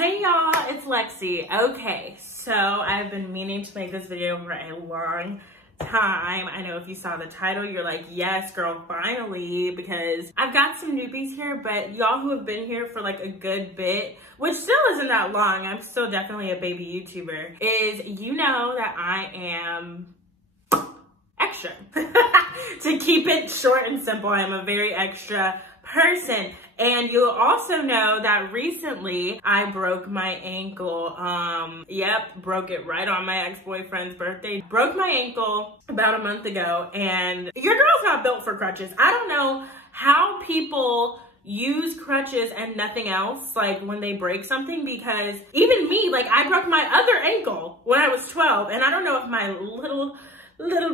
Hey y'all, it's Lexi. Okay, so I've been meaning to make this video for a long time. I know if you saw the title, you're like, yes, girl, finally, because I've got some newbies here, but y'all who have been here for like a good bit, which still isn't that long, I'm still definitely a baby YouTuber, is you know that I am extra. To keep it short and simple, I'm a very extra person. And you'll also know that recently I broke my ankle. Broke it right on my ex-boyfriend's birthday. Broke my ankle about a month ago, and your girl's not built for crutches. I don't know how people use crutches and nothing else, like when they break something, because even me, like I broke my other ankle when I was 12, and I don't know if my little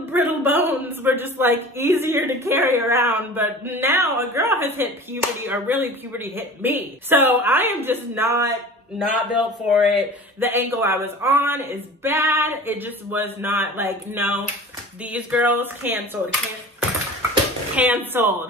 brittle bones were just like easier to carry around, but now a girl has hit puberty, or really puberty hit me. So I am just not built for it. The ankle I was on is bad. It just was not like, no, these girls canceled.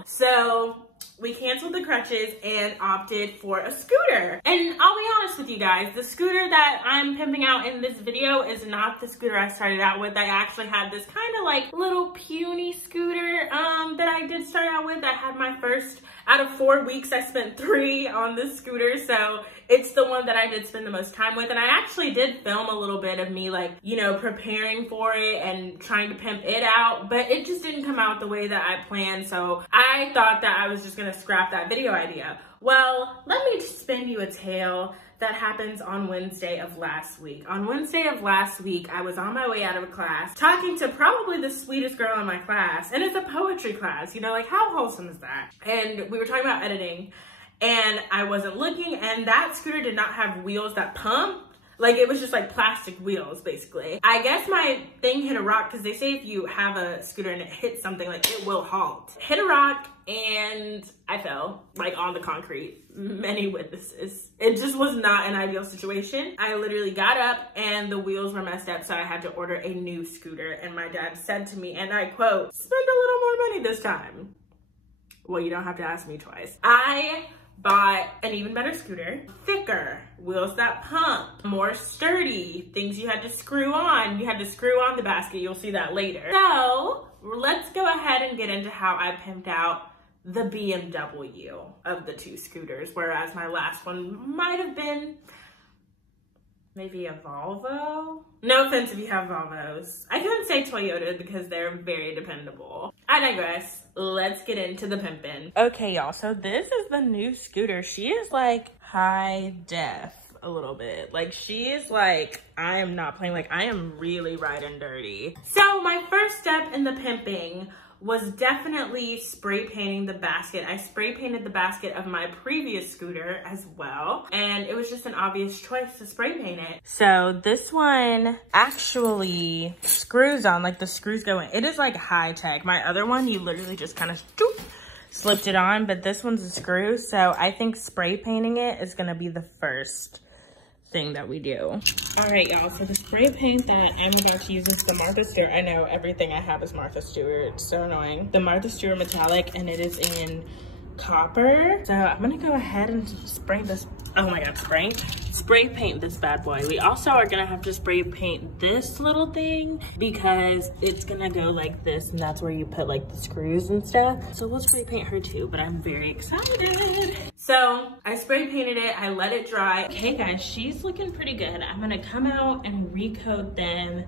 So we canceled the crutches and opted for a scooter. And I'll be honest with you guys, the scooter that I'm pimping out in this video is not the scooter I started out with. I actually had this kind of like little puny scooter that I did start out with. I had my first, out of 4 weeks, I spent 3 on this scooter. So it's the one that I did spend the most time with. And I actually did film a little bit of me like, you know, preparing for it and trying to pimp it out, but it just didn't come out the way that I planned. So I thought that I was just gonna scrap that video idea. Well, let me spin you a tale that happens on Wednesday of last week. On Wednesday of last week, I was on my way out of a class talking to probably the sweetest girl in my class, and it's a poetry class, you know, like how wholesome is that? And we were talking about editing, and I wasn't looking, and that scooter did not have wheels that pumped. Like, it was just like plastic wheels, basically. I guess my thing hit a rock, because they say if you have a scooter and it hits something, like it will halt. Hit a rock, and I fell, like on the concrete. Many witnesses. It just was not an ideal situation. I literally got up and the wheels were messed up, so I had to order a new scooter. And my dad said to me, and I quote, "Spend a little more money this time." Well, you don't have to ask me twice. I bought an even better scooter, thicker, wheels that pump, more sturdy, things you had to screw on. You had to screw on the basket. You'll see that later. So let's go ahead and get into how I pimped out the BMW of the 2 scooters, whereas my last one might have been maybe a Volvo. No offense if you have Volvos. I couldn't say Toyota because they're very dependable. I digress. Let's get into the pimping. Okay, y'all, so this is the new scooter. She is like high def a little bit. Like, she is like, I am not playing, like I am really riding dirty. So my first step in the pimping was definitely spray painting the basket. I spray painted the basket of my previous scooter as well, and it was just an obvious choice to spray paint it. So this one actually screws on, like the screws go in. It is like high tech. My other one, you literally just kind of slipped it on, but this one's a screw. So I think spray painting it is gonna be the first thing that we do. All right, y'all, so the spray paint that I'm about to use is the Martha Stewart. I know everything I have is Martha Stewart. It's so annoying. The Martha Stewart metallic, and it is in copper. So I'm gonna go ahead and spray this. Oh my God, spray paint this bad boy. We also are gonna have to spray paint this little thing because it's gonna go like this, and that's where you put like the screws and stuff. So we'll spray paint her too, but I'm very excited. So I spray painted it, I let it dry. Okay guys, she's looking pretty good. I'm gonna come out and recoat them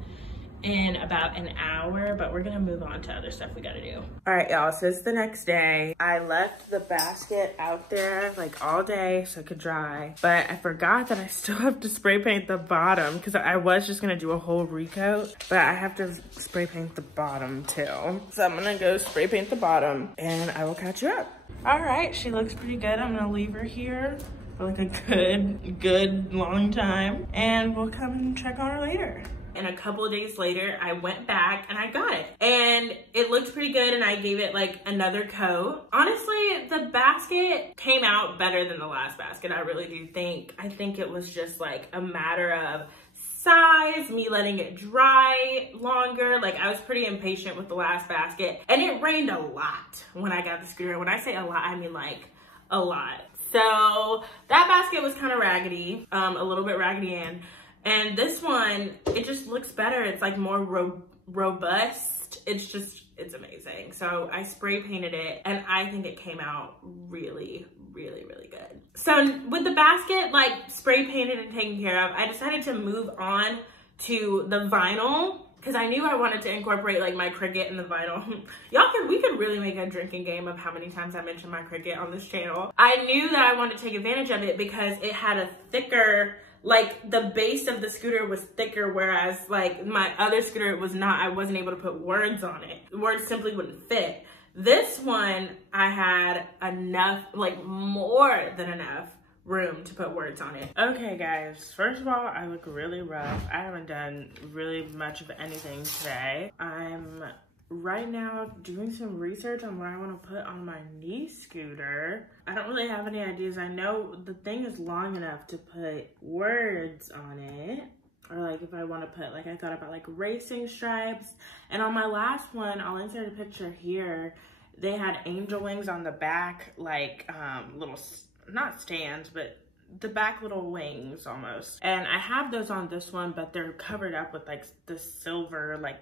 in about an hour, but we're gonna move on to other stuff we gotta do. All right, y'all, so it's the next day. I left the basket out there like all day so it could dry, but I forgot that I still have to spray paint the bottom because I was just gonna do a whole recoat, but I have to spray paint the bottom too. So I'm gonna go spray paint the bottom and I will catch you up. All right, she looks pretty good. I'm gonna leave her here for like a good long time, and we'll come and check on her later. And a couple of days later, I went back and I got it. And it looked pretty good, and I gave it like another coat. Honestly, the basket came out better than the last basket, I really do think. I think it was just like a matter of size, me letting it dry longer. Like, I was pretty impatient with the last basket, and it rained a lot when I got the scooter. When I say a lot, I mean like a lot. So that basket was kind of raggedy, a little bit Raggedy Ann. And this one, it just looks better. It's like more robust. It's amazing. So I spray painted it and I think it came out really, really, really good. So with the basket like spray painted and taken care of, I decided to move on to the vinyl because I knew I wanted to incorporate like my Cricut in the vinyl. We could really make a drinking game of how many times I mentioned my Cricut on this channel. I knew that I wanted to take advantage of it because it had a thicker, like the base of the scooter was thicker, whereas like my other scooter was not. I wasn't able to put words on it. Words simply wouldn't fit. This one, I had enough, like more than enough room to put words on it. Okay guys, first of all, I look really rough. I haven't done really much of anything today. I'm right now doing some research on what I want to put on my knee scooter. I don't really have any ideas. I know the thing is long enough to put words on it. Or like if I want to put, like I thought about like racing stripes. And on my last one, I'll insert a picture here. They had angel wings on the back, like little, not stands, but the back little wings almost. And I have those on this one, but they're covered up with like the silver like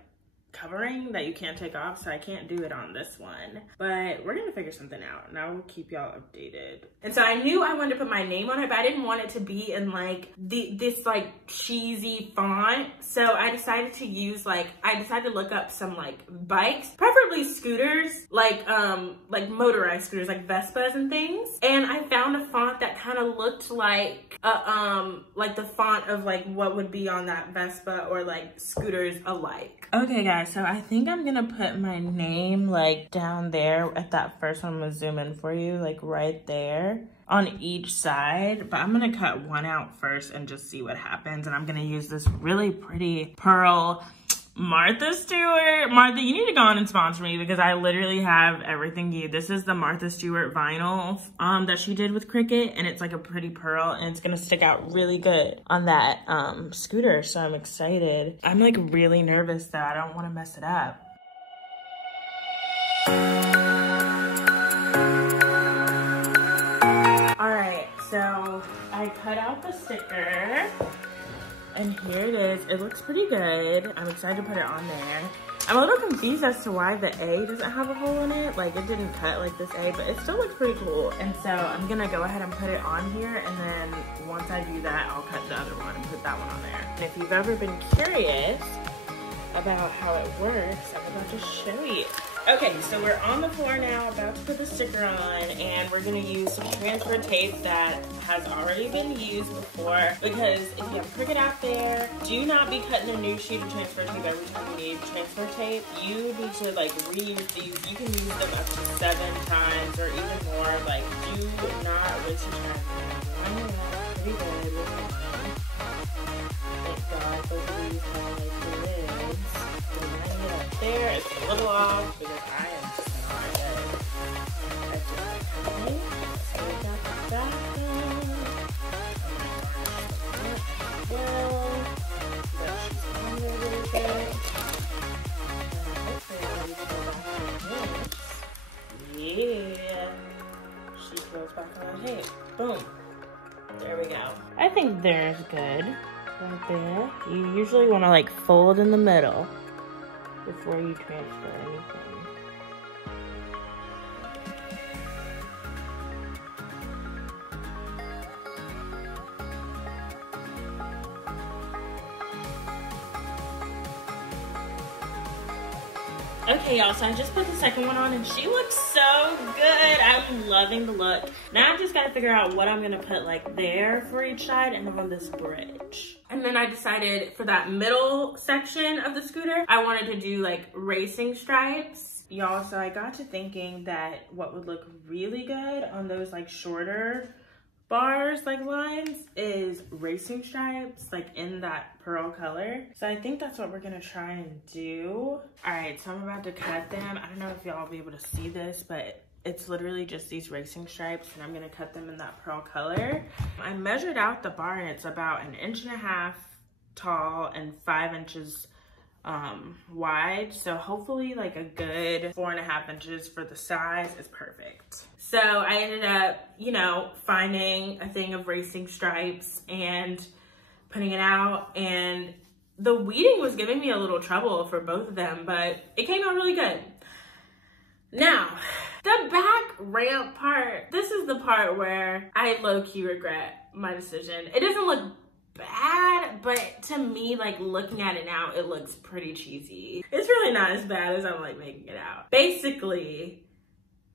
covering that you can't take off, so I can't do it on this one. But we're gonna figure something out and I will keep y'all updated. And so I knew I wanted to put my name on it, but I didn't want it to be in like this like cheesy font. So I decided to use I decided to look up some like bikes, preferably scooters, like motorized scooters, like Vespas and things. And I found a font that kind of looked like the font of like what would be on that Vespa or like scooters alike. Okay guys, so I think I'm gonna put my name like down there at that first one. I'm gonna zoom in for you, like right there on each side, but I'm gonna cut one out first and just see what happens. And I'm gonna use this really pretty pearl Martha Stewart. Martha, you need to go on and sponsor me because I literally have everything you. This is the Martha Stewart vinyl that she did with Cricut, and it's like a pretty pearl and it's gonna stick out really good on that scooter. So I'm excited. I'm like really nervous though. I don't want to mess it up. All right, so I cut out the sticker. And here it is. It looks pretty good. I'm excited to put it on there. I'm a little confused as to why the A doesn't have a hole in it. Like it didn't cut like this A, but it still looks pretty cool. And so I'm gonna go ahead and put it on here. And then once I do that, I'll cut the other one and put that one on there. And if you've ever been curious about how it works, I'm about to show you. Okay, so we're on the floor now, about to put the sticker on, and we're gonna use some transfer tape that has already been used before, because if you have Cricut out there, do not be cutting a new sheet of transfer tape every time you need transfer tape. You need to like reuse these. You can use them up to 7 times or even more. Like, do not waste your time. Pretty good. Thank God, both of these have like the lids. There, it's a little off because I am just not good at just cutting. So we got the back one. Well, but she's on there really good. And hopefully we can go back to this. Yeah. She goes back on the tape. Boom. There we go. I think there's good right there. You usually want to like fold in the middle before you transfer anything. Okay, y'all, so I just put the second one on and she looks so good. I'm loving the look. Now I just gotta figure out what I'm gonna put like there for each side and on this bridge. And then I decided for that middle section of the scooter, I wanted to do like racing stripes. Y'all, so I got to thinking that what would look really good on those like shorter bars, like lines, is racing stripes, like in that pearl color. So I think that's what we're gonna try and do. All right, so I'm about to cut them. I don't know if y'all will be able to see this, but it's literally just these racing stripes, and I'm gonna cut them in that pearl color. I measured out the bar and it's about 1.5 inches tall and 5 inches wide. So hopefully like a good 4.5 inches for the size is perfect. So I ended up, you know, finding a thing of racing stripes and putting it out, and the weeding was giving me a little trouble for both of them, but it came out really good. Now, the back ramp part, this is the part where I low-key regret my decision. It doesn't look bad, but to me, like, looking at it now, it looks pretty cheesy. It's really not as bad as I'm like making it out. Basically,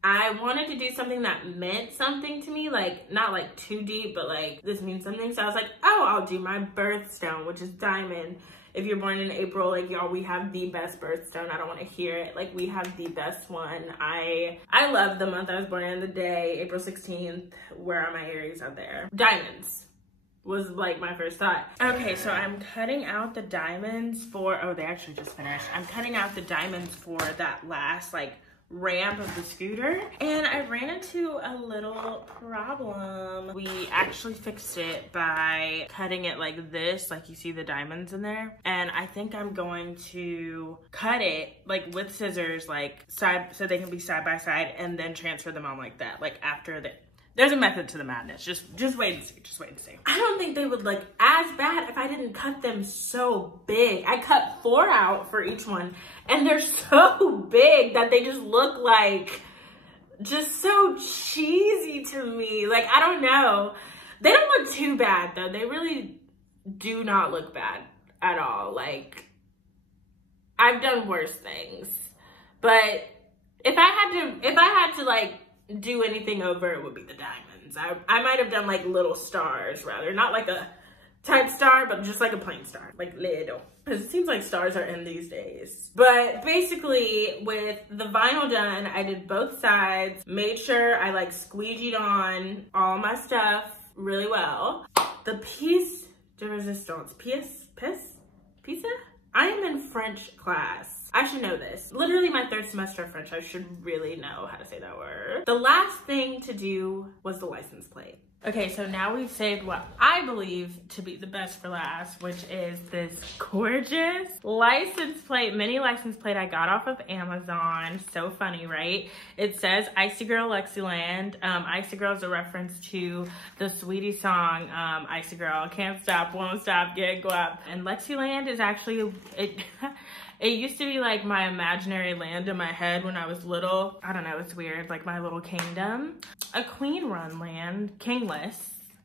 I wanted to do something that meant something to me, like not like too deep, but like this means something. So I was like, oh, I'll do my birthstone, which is diamond. If you're born in April, like, y'all, we have the best birthstone. I don't want to hear it. Like, we have the best one. I love the month I was born in, the day, April 16th. Where are my Aries out there? Diamonds was like my first thought. Okay, so I'm cutting out the diamonds for, oh, they actually just finished. I'm cutting out the diamonds for that last like ramp of the scooter, and I ran into a little problem. We actually fixed it by cutting it like this, like you see the diamonds in there, and I think I'm going to cut it like with scissors, like side, so they can be side by side, and then transfer them on like that, like after the, there's a method to the madness. Just wait and see, just wait and see. I don't think they would look as bad if I didn't cut them so big. I cut 4 out for each one, and they're so big that they just look like, just so cheesy to me. Like, I don't know. They don't look too bad though. They really do not look bad at all. Like, I've done worse things, but if I had to like do anything over, it would be the diamonds. I might have done like little stars rather, not like a type star, but just like a plain star, like little, because it seems like stars are in these days. But basically, with the vinyl done, I did both sides, made sure I like squeegeed on all my stuff really well. The piece de resistance, pizza? I am in French class. I should know this. Literally my 3rd semester of French. I should really know how to say that word. The last thing to do was the license plate. Okay, so now we've saved what I believe to be the best for last, which is this gorgeous license plate, mini license plate I got off of Amazon. So funny, right? It says Icy Girl Lexiland. Icy Girl is a reference to the Sweetie song, Icy Girl, can't stop, won't stop, get guap. And Lexiland is actually, it used to be like my imaginary land in my head when I was little. I don't know, it's weird, like my little kingdom. A queen run land, kingless,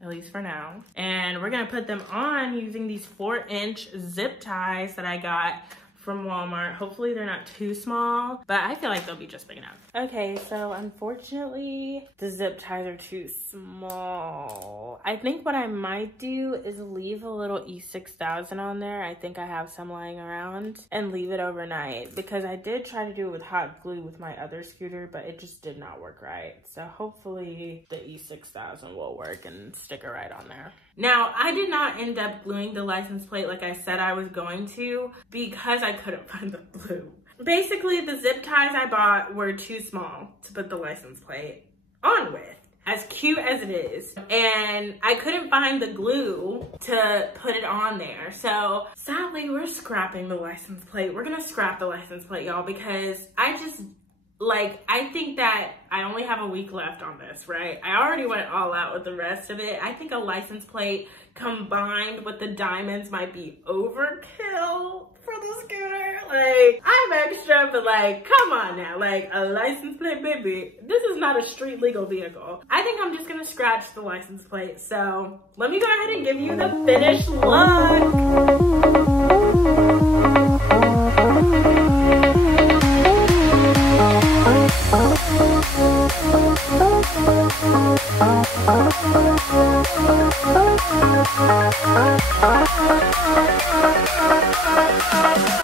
at least for now. And we're gonna put them on using these 4-inch zip ties that I got from Walmart. Hopefully they're not too small, but I feel like they'll be just big enough. Okay, so unfortunately the zip ties are too small. I think what I might do is leave a little E6000 on there. I think I have some lying around, and leave it overnight, because I did try to do it with hot glue with my other scooter, but it just did not work right. So hopefully the E6000 will work and stick it right on there. Now, I did not end up gluing the license plate like I said I was going to, because I couldn't find the glue. Basically, the zip ties I bought were too small to put the license plate on with, as cute as it is. And I couldn't find the glue to put it on there. So sadly, we're scrapping the license plate. We're gonna scrap the license plate, y'all, because I think that I only have a week left on this, right? I already went all out with the rest of it. I think a license plate combined with the diamonds might be overkill for the scooter. Like, I'm extra, but like, come on now. Like, a license plate, baby. This is not a street legal vehicle. I think I'm just gonna scratch the license plate. So let me go ahead and give you the finished look.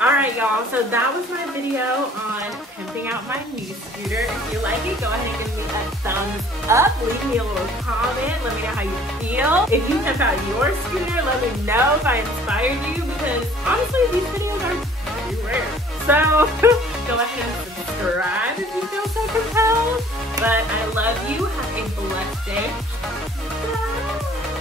Alright y'all, so that was my video on pimping out my new scooter. If you like it, go ahead and give me a thumbs up. Leave me a little comment. Let me know how you feel. If you pimp out your scooter, let me know if I inspired you, because honestly, these videos are pretty rare. So go ahead and subscribe if you feel so compelled. But I love you. Have a blessed day. Bye.